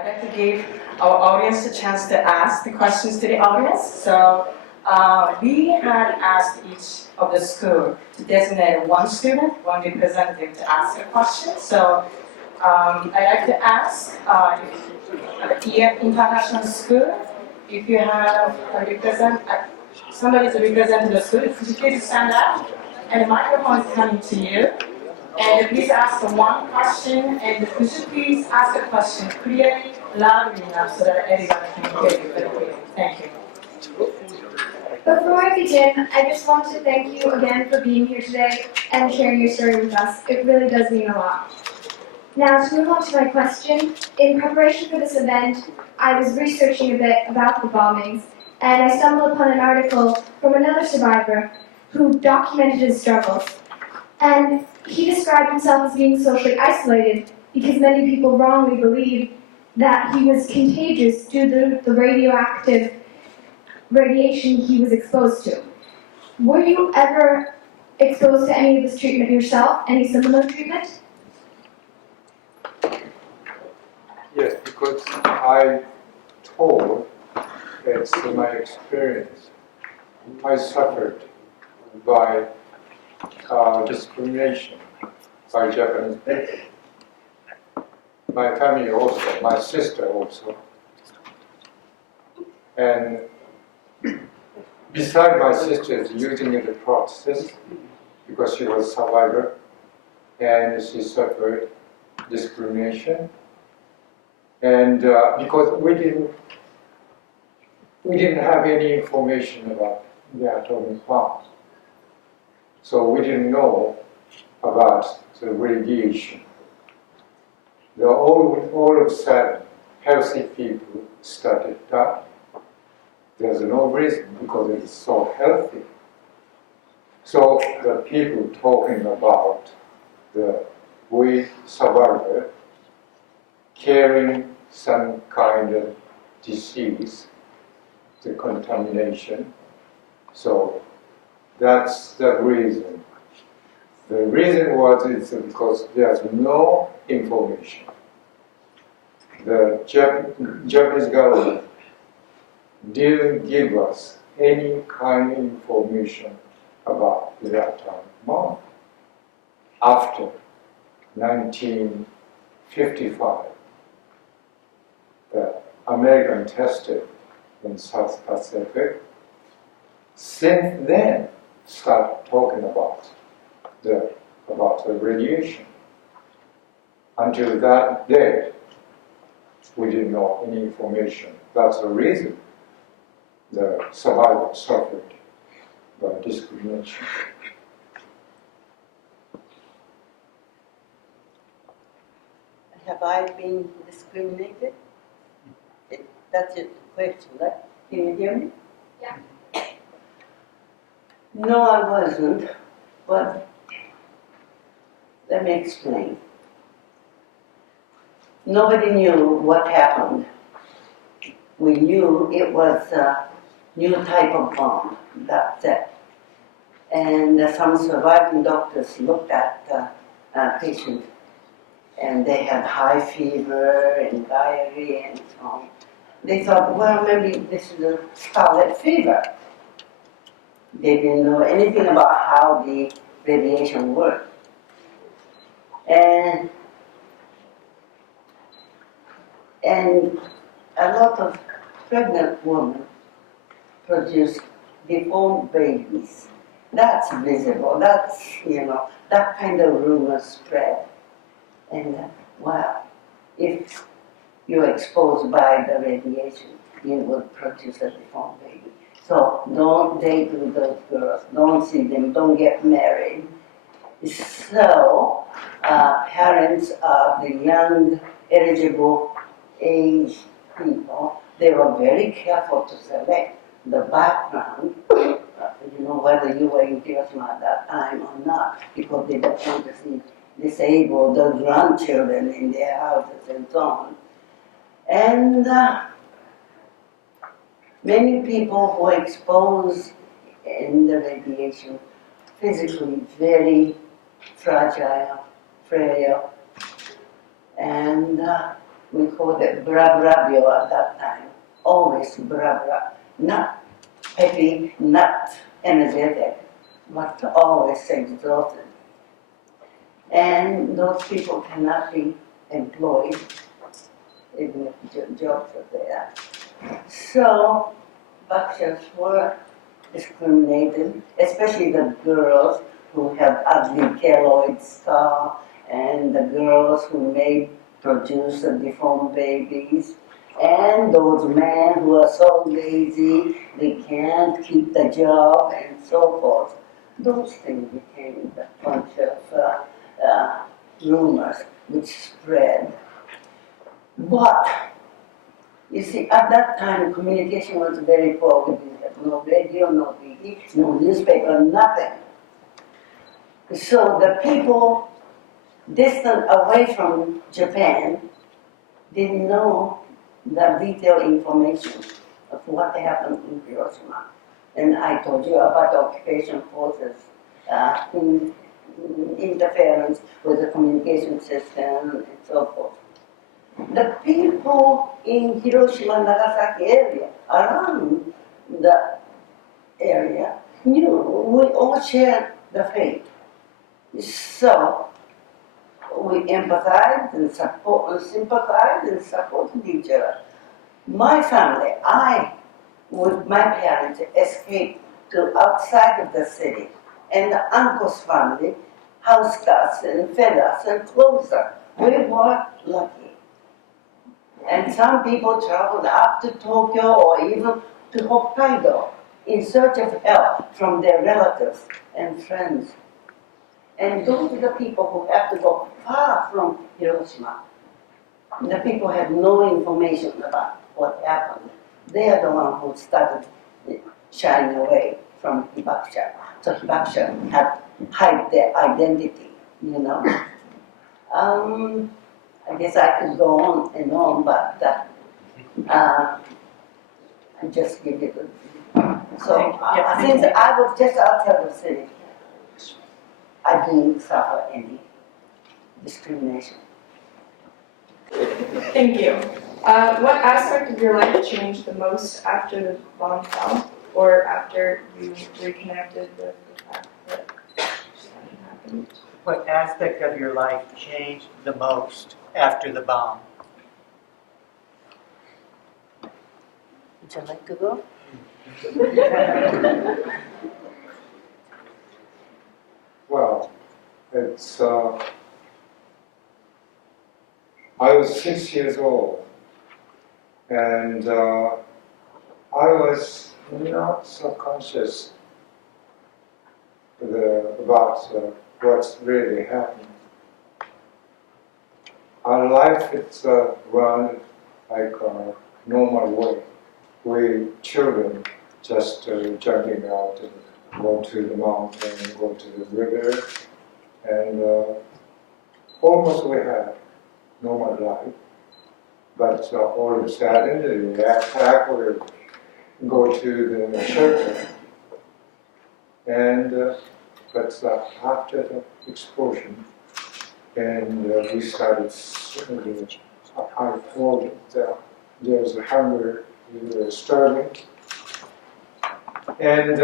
I'd like to give our audience a chance to ask the questions to the audience. So we had asked each of the school to designate one student, one representative to ask a question. So I'd like to ask EF International School, if you have somebody to represent the school, could you please stand up? And the microphone is coming to you. And please ask one question, and could you please ask the question clearly, loudly enough so that everyone can hear you very clearly. Thank you. Before I begin, I just want to thank you again for being here today and sharing your story with us. It really does mean a lot. Now, to move on to my question, in preparation for this event, I was researching a bit about the bombings, and I stumbled upon an article from another survivor who documented his struggles. And he described himself as being socially isolated because many people wrongly believed that he was contagious due to the radioactive radiation he was exposed to. Were you ever exposed to any of this treatment yourself, any similar treatment? Yes, because I told it's my experience. I suffered by discrimination by Japanese people. My family also, my sister also. And besides my sister's using the process, because she was a survivor, and she suffered discrimination. And because we didn't have any information about the atomic bombs. So we didn't know about the radiation. All of a sudden, healthy people started dying. There's no reason because it's so healthy. So the people talking about the we survivor carrying some kind of disease, the contamination. So that's the reason. The reason is because there's no information. The Japanese government didn't give us any kind of information about the atomic bomb. After 1955, the American tested in South Pacific. Since then, started talking about the radiation. Until that day, we didn't know any information. That's the reason the survivors suffered by discrimination. Have I been discriminated? That's your question, right? Can you hear me? Yeah. No, I wasn't, but let me explain. Nobody knew what happened. We knew it was a new type of bomb, that's it. And some surviving doctors looked at the patient, and they had high fever and diarrhea and so on. They thought, well, maybe this is a scarlet fever. They didn't know anything about how the radiation worked. And a lot of pregnant women produce deformed babies. That's visible. That's, that kind of rumor spread. And well, if you're exposed by the radiation, you will produce a deformed baby. So don't date with those girls. Don't see them. Don't get married. So parents of the young, eligible age people, they were very careful to select the background, whether you were in Hiroshima at that time or not, because they don't want to see disabled the grandchildren in their houses and so on. And many people who are exposed in the radiation, physically very fragile, frail, and we called it bravravio at that time. Always bravra, not happy, not energetic, but always exhausted. And those people cannot be employed, even if jobs are there. So, Bakshas were discriminated, especially the girls who have ugly keloid scar and the girls who may produce deformed babies and those men who are so lazy they can't keep the job and so forth. Those things became a bunch of rumors which spread. But you see, at that time, communication was very poor. We didn't have no radio, no TV, no newspaper, nothing. So the people distant away from Japan didn't know the detailed information of what happened in Hiroshima. And I told you about the occupation forces interference with the communication system and so forth. The people in Hiroshima, Nagasaki area, around the area, knew we all shared the fate. So we empathized and sympathized and supported each other. My family, I, with my parents, escaped to outside of the city, and the uncle's family, house cats and feathers and closer. We were lucky. And some people traveled up to Tokyo or even to Hokkaido in search of help from their relatives and friends. And those are the people who have to go far from Hiroshima. The people have no information about what happened. They are the ones who started shying away from Hibakusha. So Hibakusha had hide their identity, you know. I guess I could go on and on, but I just give it. So since I was just outside the city, I didn't suffer any discrimination. Thank you. What aspect of your life changed the most after the bomb fell, or after you reconnected with the fact that something happened? What aspect of your life changed the most after the bomb? Would you like to go? Well, it's, I was 6 years old, and I was not so conscious about what's really happening. Our life is run like a normal way. We children just jumping out and go to the mountain, go to the river, and almost we had normal life. But all of a sudden, the attack will go to the shelter. And but after the explosion, and we started. I told that there's a hunger, we were starving, and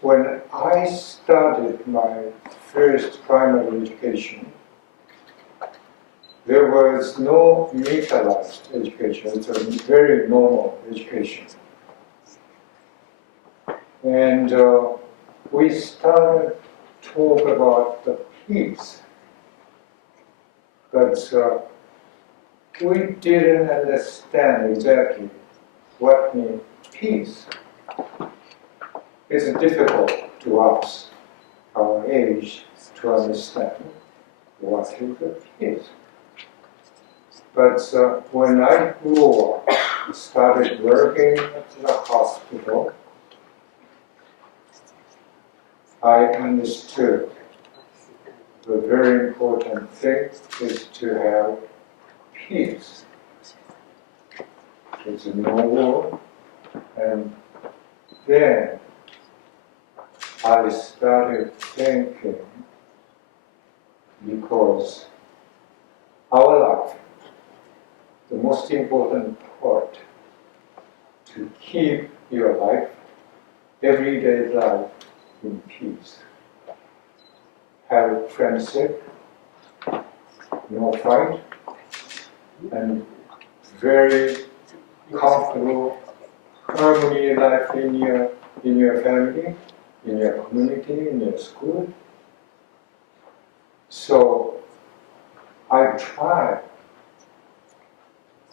when I started my first primary education, there was no militarized education. It's a very normal education. And we started to talk about the peace. But we didn't understand exactly what means peace. It's difficult to us, our age, to understand what is the peace. But when I grew up, started working at the hospital, I understood the very important thing is to have peace. It's no war. And then I started thinking, because our life, the most important part to keep your life, everyday life, in peace. Have friendship, no fight, and very comfortable harmony life in your family, in your community, in your school. So I try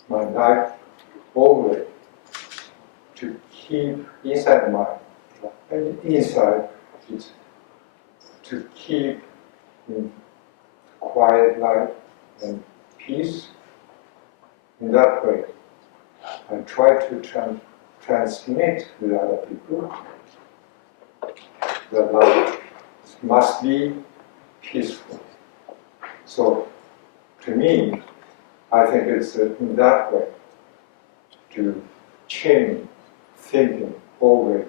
my life always to keep inside my life, and inside is to keep in quiet life and peace. In that way, I try to transmit to other people that life must be peaceful. So, to me, I think it's in that way to change thinking always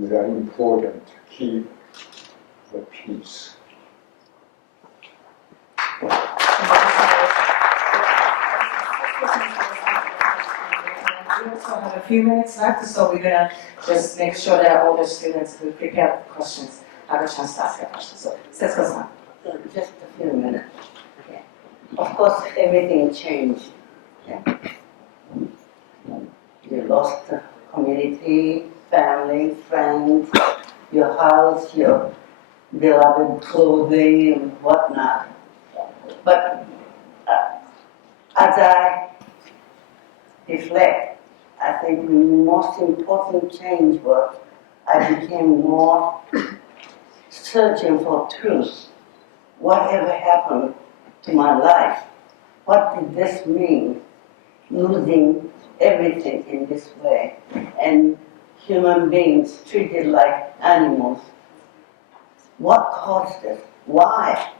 is very important to keep the peace. We also have a few minutes left, so we're gonna just make sure that all the students who prepare questions have a chance to ask a question. So, Setsuko-san. Just a few minutes. Okay. Of course, everything changed. Yeah. You lost the community, family, friends, your house, your beloved clothing and whatnot. But as I reflect, I think the most important change was I became more searching for truth. Whatever happened to my life? What did this mean? Losing everything in this way, and human beings treated like animals. What caused this? Why?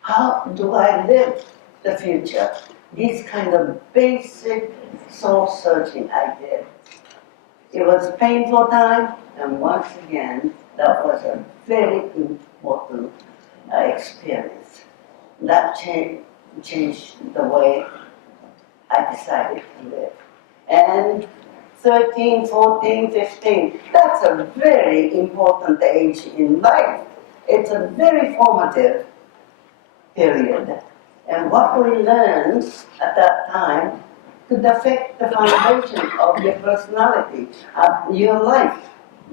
How do I live the future? This kind of basic soul searching I did. It was a painful time, and once again, that was a very important experience. That changed the way I decided to live. And 13, 14, 15, that's a very important age in life. It's a very formative period. And what we learned at that time could affect the foundation of your personality, your life,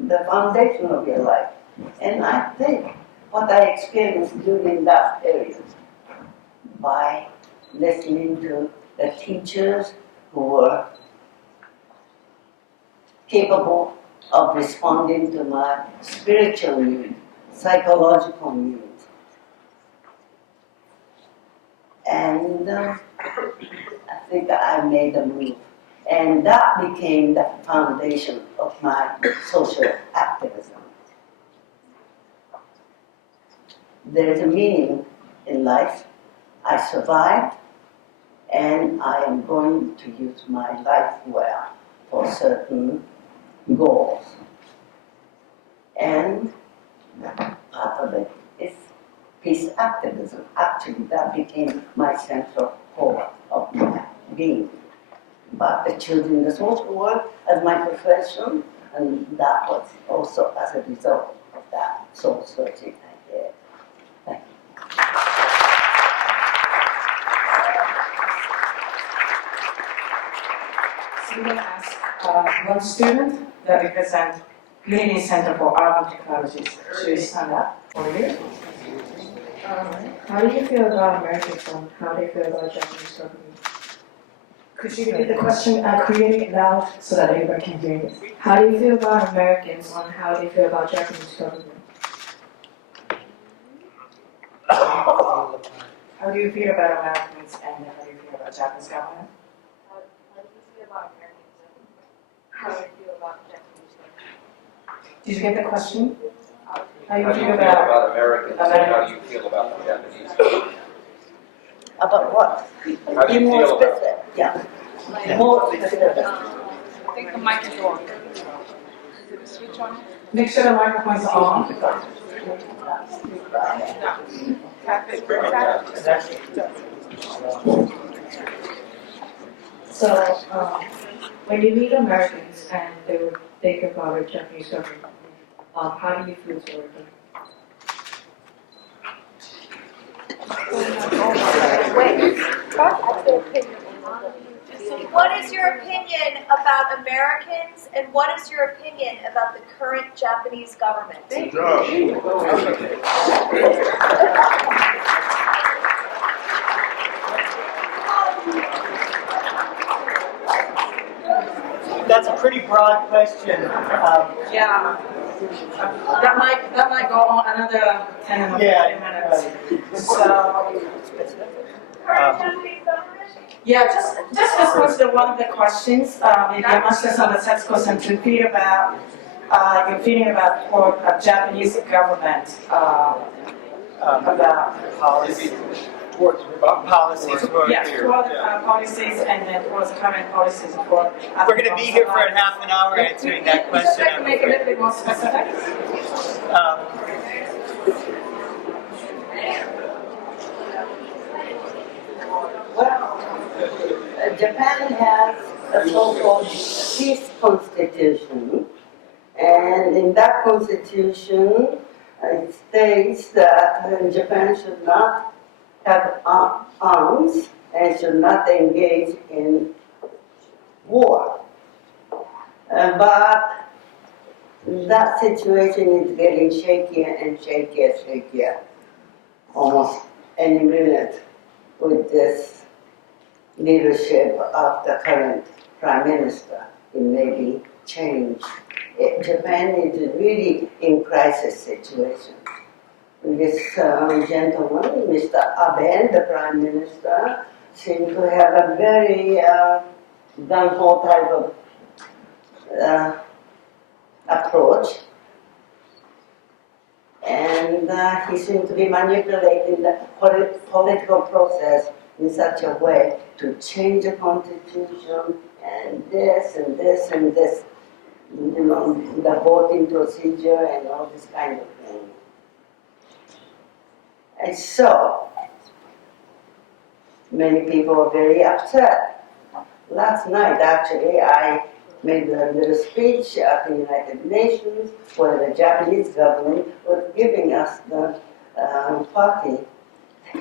the foundation of your life. And I think what I experienced during that period, by listening to the teachers who were capable of responding to my spiritual needs, psychological needs. And I think I made a move. And that became the foundation of my social activism. There is a meaning in life. I survived, and I am going to use my life well for certain goals. And part of it is peace activism. Actually, that became my central core of my being. But the children in the social work as my profession, and that was also as a result of that soul searching I did. Thank you. So we're going to ask one student that represents Community Center for Art and Technologies to stand up for you. How do you feel about American film? How do you feel about Japanese government? Could you repeat the question? Create it loud so that everyone can hear you. How do you feel about Americans and how do you feel about Japanese government? How do you feel about Americans and how do you feel about Japanese government? How do you feel about Americans and how do you feel about Japanese government? Did you get the question? How How do you feel about Americans and how do you feel about the Japanese? About what? How do you Be more feel about specific. Yeah. More specific. I think the mic is on. Is it a switch on? Make sure the microphone's on. So, when you meet Americans and they would think about a Japanese government, how do you feel toward them? What is your opinion about Americans, and what is your opinion about the current Japanese government? That's a pretty broad question. Yeah. That might go on another 10 or 15 minutes. So, yeah, just respond to one of the questions. Maybe Yamashita-san, the text question to feel about your feeling about for a Japanese government about Policy. Towards Policies. yes, toward policies and then towards current policies for. We're going to be here for a half an hour answering that question. Just like to make it a little bit more specific. Well, Japan has a so-called peace constitution, and in that constitution, it states that Japan should not have arms and should not engage in war. But that situation is getting shakier and shakier almost any minute with this leadership of the current prime minister. It may be changed. Japan is really in crisis situation. This gentleman, Mr. Abe, the prime minister, seemed to have a very gung-ho type of approach. And he seemed to be manipulating the political process in such a way to change the constitution and this and this and this, you know, the voting procedure and all this kind of thing. And so, many people are very upset. Last night, actually, I made a little speech at the United Nations where the Japanese government was giving us the party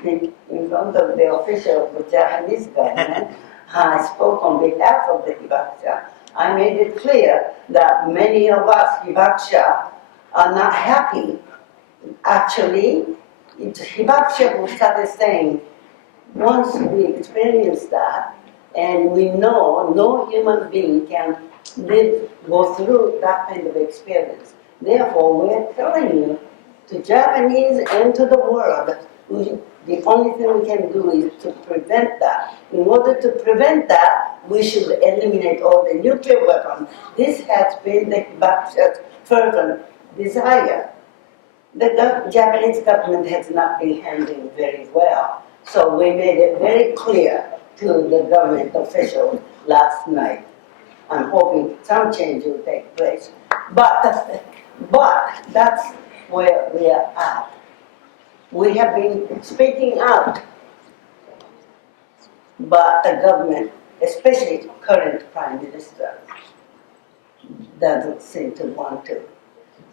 in front of the official of the Japanese government. I spoke on behalf of the Hibakusha. I made it clear that many of us Hibakusha are not happy. Actually, Hibakusha started saying, once we experience that, and we know no human being can go through that kind of experience. Therefore, we're telling you, to Japanese and to the world, the only thing we can do is to prevent that. In order to prevent that, we should eliminate all the nuclear weapons. This has been the Hibakusha's fervent desire. The Japanese government has not been handling very well. So we made it very clear to the government officials last night. I'm hoping some change will take place. But that's where we are at. We have been speaking out, but the government, especially current Prime Minister, doesn't seem to want to.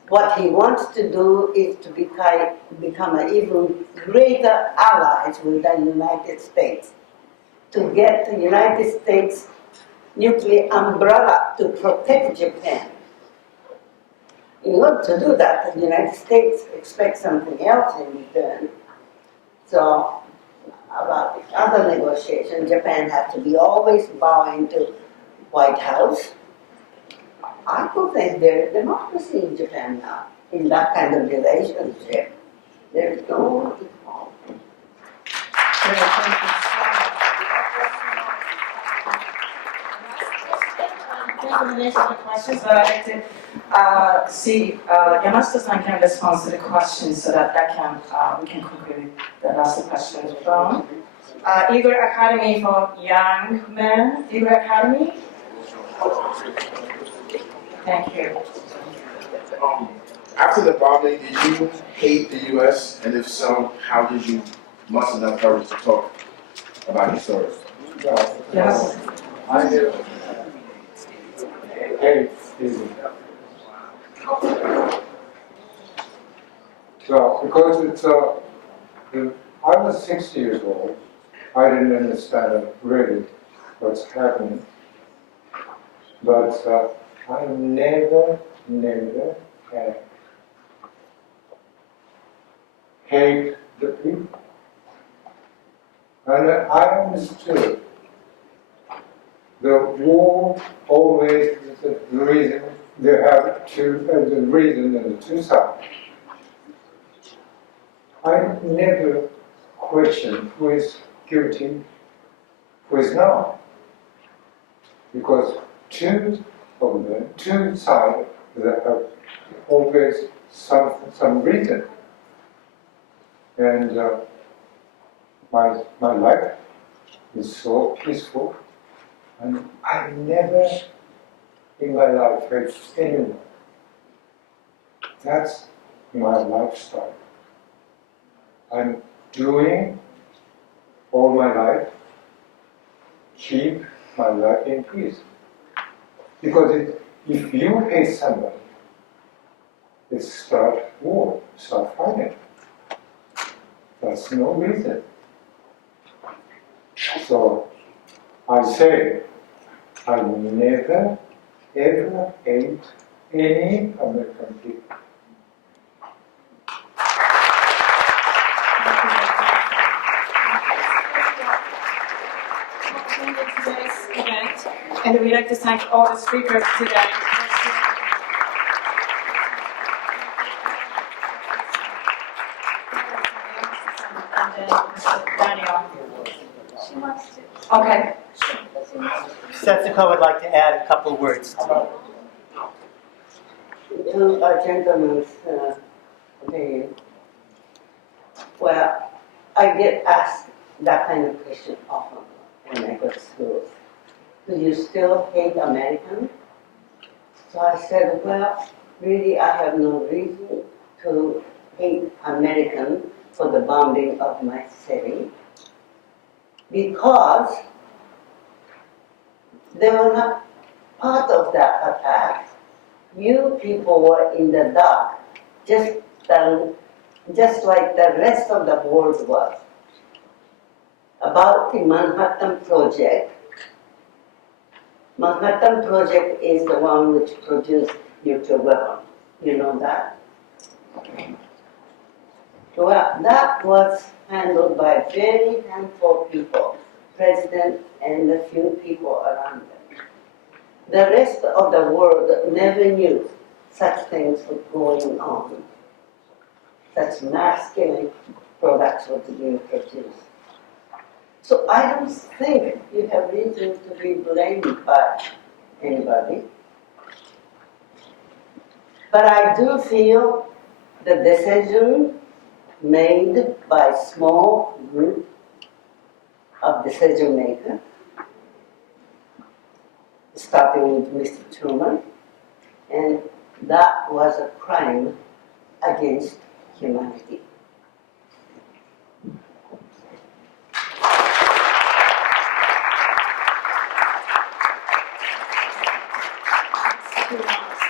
What he wants to do is to become an even greater allies with the United States, to get the United States nuclear umbrella to protect Japan. In order to do that, the United States expects something else in return. So, about the other negotiations, Japan has to be always bowing to White House. I don't think there's democracy in Japan now, in that kind of relationship. There's no Thank you for the questions, but I'd like to see Yamashita-san can respond to the questions so that we can conclude the last questions from Eagle Academy for Young Men. Eagle Academy. Thank you. After the bombing, did you hate the U.S.? And if so, how did you muster enough courage to talk about your story? Yes. I hate activism. So, because I was 60 years old, I didn't understand really what's happening. But I never hate the people. And I understood the war always is the reason they have the reason and the two sides. I never question who is guilty, who is not. Because two of them, two sides that have always some reason. And my life is so peaceful, and I never in my life hate anyone. That's my lifestyle. I'm doing all my life, keep my life in peace. Because if you hate somebody, it start war, start fighting. That's no reason. So I say, I never ever hate any American people. Today's event, and we'd like to thank all the speakers today. And then Mr. Daniel. She wants to. Okay. Setsuko would like to add a couple words. To our gentleman's opinion, well, I get asked that kind of question often when I go to school. Do you still hate Americans? So I said, well, really I have no reason to hate Americans for the bombing of my city, because they were not part of that attack. You people were in the dark, just like the rest of the world was. About the Manhattan Project. Manhattan Project is the one which produced nuclear weapons. You know that? Well, that was handled by very handful of people, president and a few people around them. The rest of the world never knew such things were going on. Such mass killing products were being produced. So I don't think you have reason to be blamed by anybody. But I do feel the decision made by a small group of decision makers, starting with Mr. Truman, and that was a crime against humanity.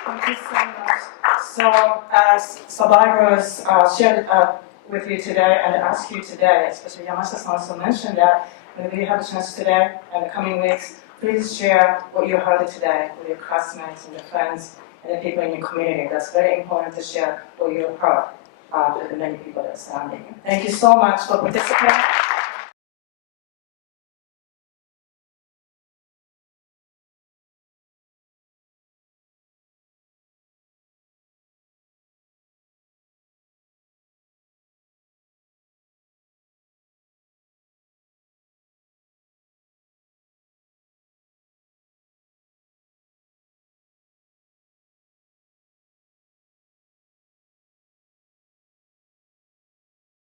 Thank you so much. So, as survivors shared with you today and asked you today, especially Yamashita-san also mentioned that when we have a chance today and the coming weeks, please share what you heard today with your classmates and your friends and the people in your community. That's very important to share what you heard with the many people that are surrounding you. Thank you so much for participating.